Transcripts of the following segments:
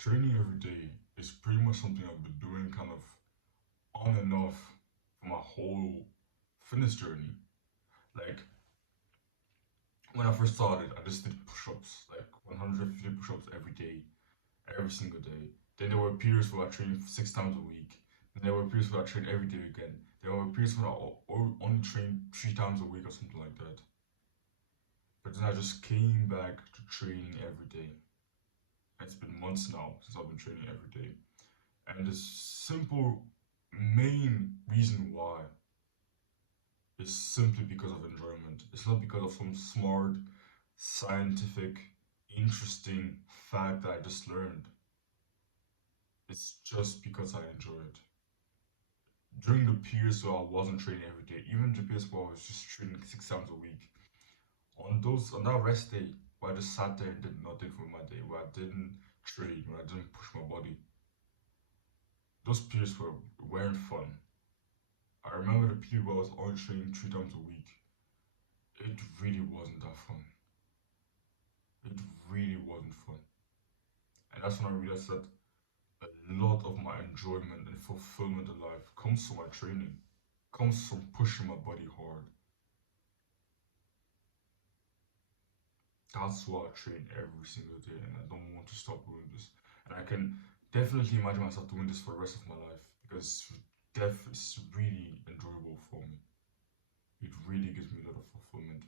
Training every day is pretty much something I've been doing kind of on and off for my whole fitness journey. Like when I first started, I just did push-ups, like 150 push-ups every day, every single day. Then there were periods where I trained 6 times a week. Then there were periods where I trained every day again. There were periods where I only trained 3 times a week or something like that. But then I just came back to training every day. It's been months now since I've been training every day. And the simple main reason why is simply because of enjoyment. It's not because of some smart, scientific, interesting fact that I just learned. It's just because I enjoy it. During the periods where I wasn't training every day, even the periods where I was just training 6 times a week, on that rest day where I just sat there and did nothing for my day, where I didn't train, where I didn't push my body, those periods weren't fun. I remember the period where I was only training 3 times a week. It really wasn't that fun. It really wasn't fun. And that's when I realized that a lot of my enjoyment and fulfillment in life comes from my training, comes from pushing my body hard. That's why I train every single day and I don't want to stop doing this. And I can definitely imagine myself doing this for the rest of my life because it's really enjoyable for me. It really gives me a lot of fulfillment.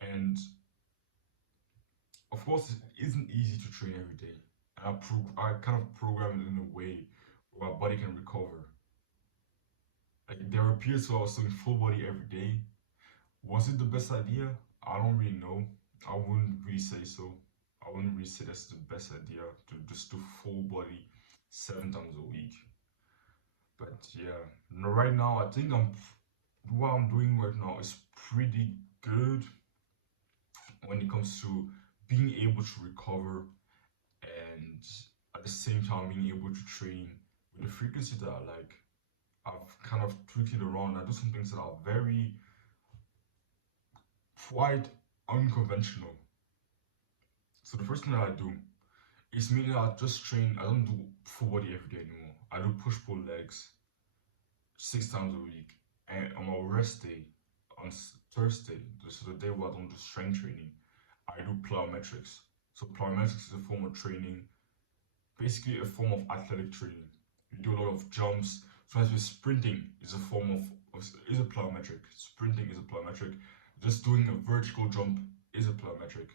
And of course, it isn't easy to train every day. And I kind of program it in a way where my body can recover. Like there were periods where I was doing full body every day. Was it the best idea? I don't really know. I wouldn't really say so. I wouldn't really say that's the best idea to just do full body 7 times a week. But yeah, right now I think what I'm doing right now is pretty good when it comes to being able to recover and at the same time being able to train with the frequency that I like. I've kind of tweaked it around. I do some things that are very quite unconventional. So the first thing that I do is mainly I just train. I don't do full body every day anymore. I do push pull legs 6 times a week, and on my rest day on Thursday, so the day where I don't do strength training, I do plyometrics. So plyometrics is a form of training, basically a form of athletic training. You do a lot of jumps. So as with sprinting is a form is a plyometric. Sprinting is a plyometric. Just doing a vertical jump is a plyometric.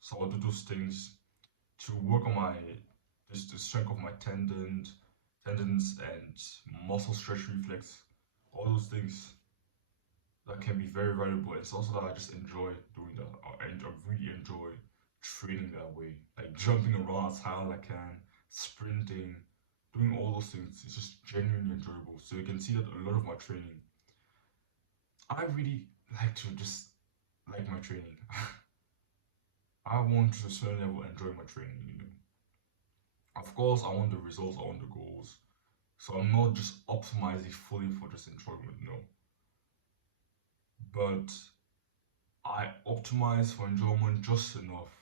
So I'll do those things to work on my just the strength of my tendons and muscle stretch reflex. All those things that can be very valuable. It's also that I just enjoy doing that. I really enjoy training that way. Like jumping around as high as I can, sprinting, doing all those things. It's just genuinely enjoyable. So you can see that a lot of my training, I really like to just like my training. I want to a certain level enjoy my training. Of course, I want the results, I want the goals. So I'm not just optimizing fully for just enjoyment, no. But I optimize for enjoyment just enough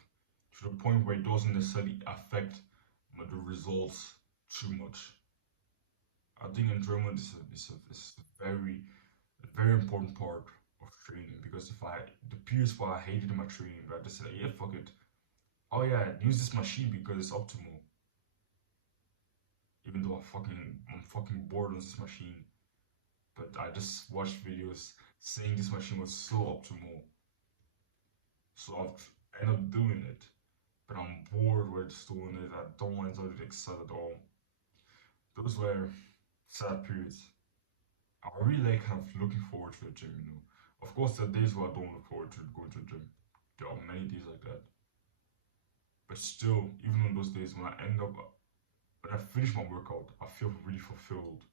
to the point where it doesn't necessarily affect the results too much. I think enjoyment is a very important part of training because if I the periods where I hated my training, but I just said, yeah, fuck it. Oh yeah, use this machine because it's optimal. Even though I'm fucking bored on this machine, but I just watched videos saying this machine was so optimal, so I've ended up doing it. But I'm bored with doing it. I don't want to excel at all. Those were sad periods. I really like kind of looking forward to the gym. Of course, there are days where I don't look forward to going to the gym. There are many days like that. But still, even on those days when I finish my workout, I feel really fulfilled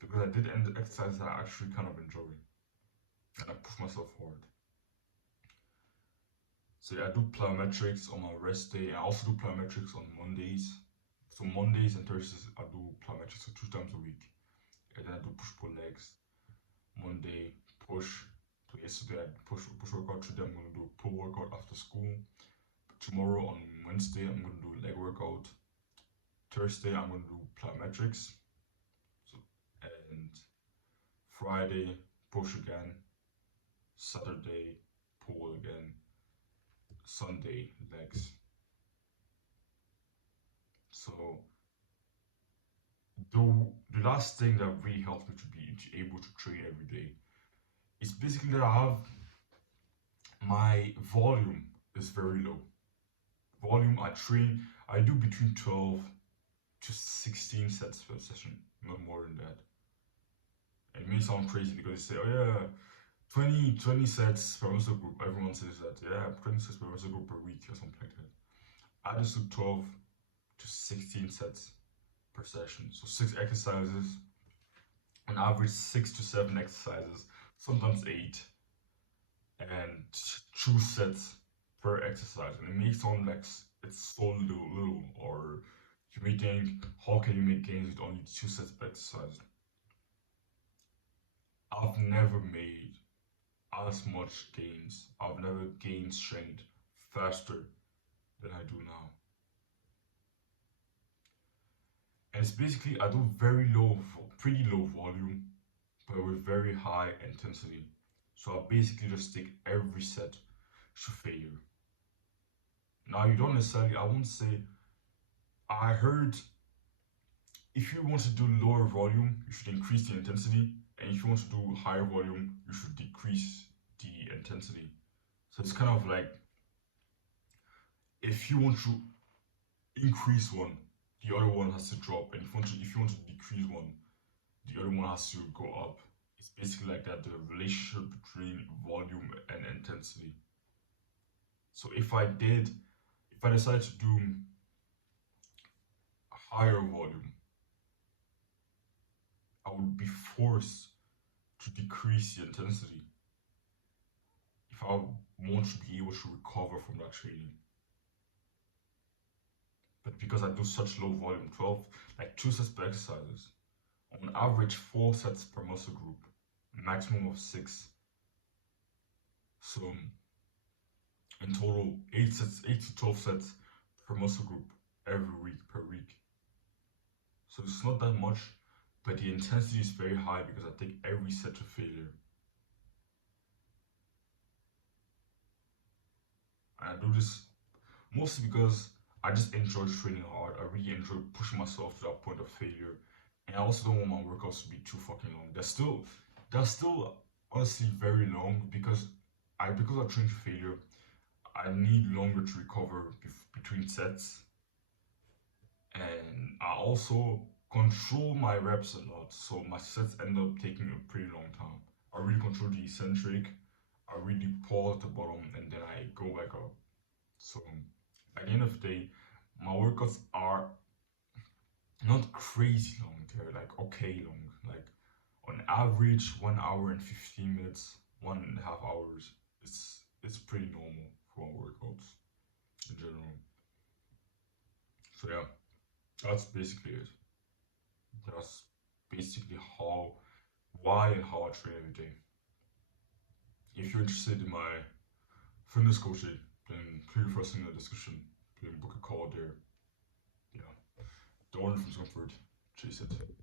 because I did end the exercise that I actually kind of enjoy and I push myself hard. So yeah, I do plyometrics on my rest day. I also do plyometrics on Mondays. So Mondays and Thursdays I do plyometrics so 2 times a week. And then I do push pull legs. Monday push. So yesterday I push workout. Today I'm gonna do a pull workout after school. Tomorrow on Wednesday I'm gonna do a leg workout. Thursday I'm gonna do plyometrics. So, and Friday push again. Saturday pull again. Sunday legs. So the last thing that really helps me to be able to train every day is basically that I have my volume is very low. Volume I train, I do between 12 to 16 sets per session, not more than that. It may sound crazy because you say, oh yeah, 20 sets per muscle group. Everyone says that, yeah, 20 sets per muscle group per week or something like that. I just do 12 to 16 sets per session. So 6 exercises, on average 6 to 7 exercises, sometimes 8, and 2 sets per exercise. And it may sound like it's so little, or you may think, how can you make gains with only 2 sets per exercise? I've never made as much gains. I've never gained strength faster than I do now. And it's basically I do pretty low volume, but with very high intensity. So I basically just take every set to failure. Now you don't necessarily, I won't say, I heard if you want to do lower volume, you should increase the intensity, and if you want to do higher volume, you should decrease the intensity. So it's kind of like if you want to increase one, the other one has to drop, and if you want to decrease one, the other one has to go up. It's basically like that, the relationship between volume and intensity. So if I decide to do higher volume, I would be forced to decrease the intensity if I want to be able to recover from that training. But because I do such low volume, 12, like 2 sets per exercises, on average 4 sets per muscle group, maximum of 6. So in total, 8 to 12 sets per muscle group every week per week. So it's not that much, but the intensity is very high because I take every set to failure. And I do this mostly because I just enjoy training hard. I really enjoy pushing myself to that point of failure. And I also don't want my workouts to be too fucking long. They're still honestly very long because I train to failure. I need longer to recover between sets, and I also control my reps a lot. So my sets end up taking a pretty long time. I really control the eccentric. I really pause at the bottom and then I go back up. So at the end of the day, my workouts are not crazy long. They're like okay long. Like on average, 1 hour and 15 minutes, 1.5 hours. It's pretty normal for workouts in general. So yeah, that's basically it. That's basically why and how I train every day. If you're interested in my fitness coaching, then click first in the description. Then book a call there. Yeah, the one from Scotland, chase it.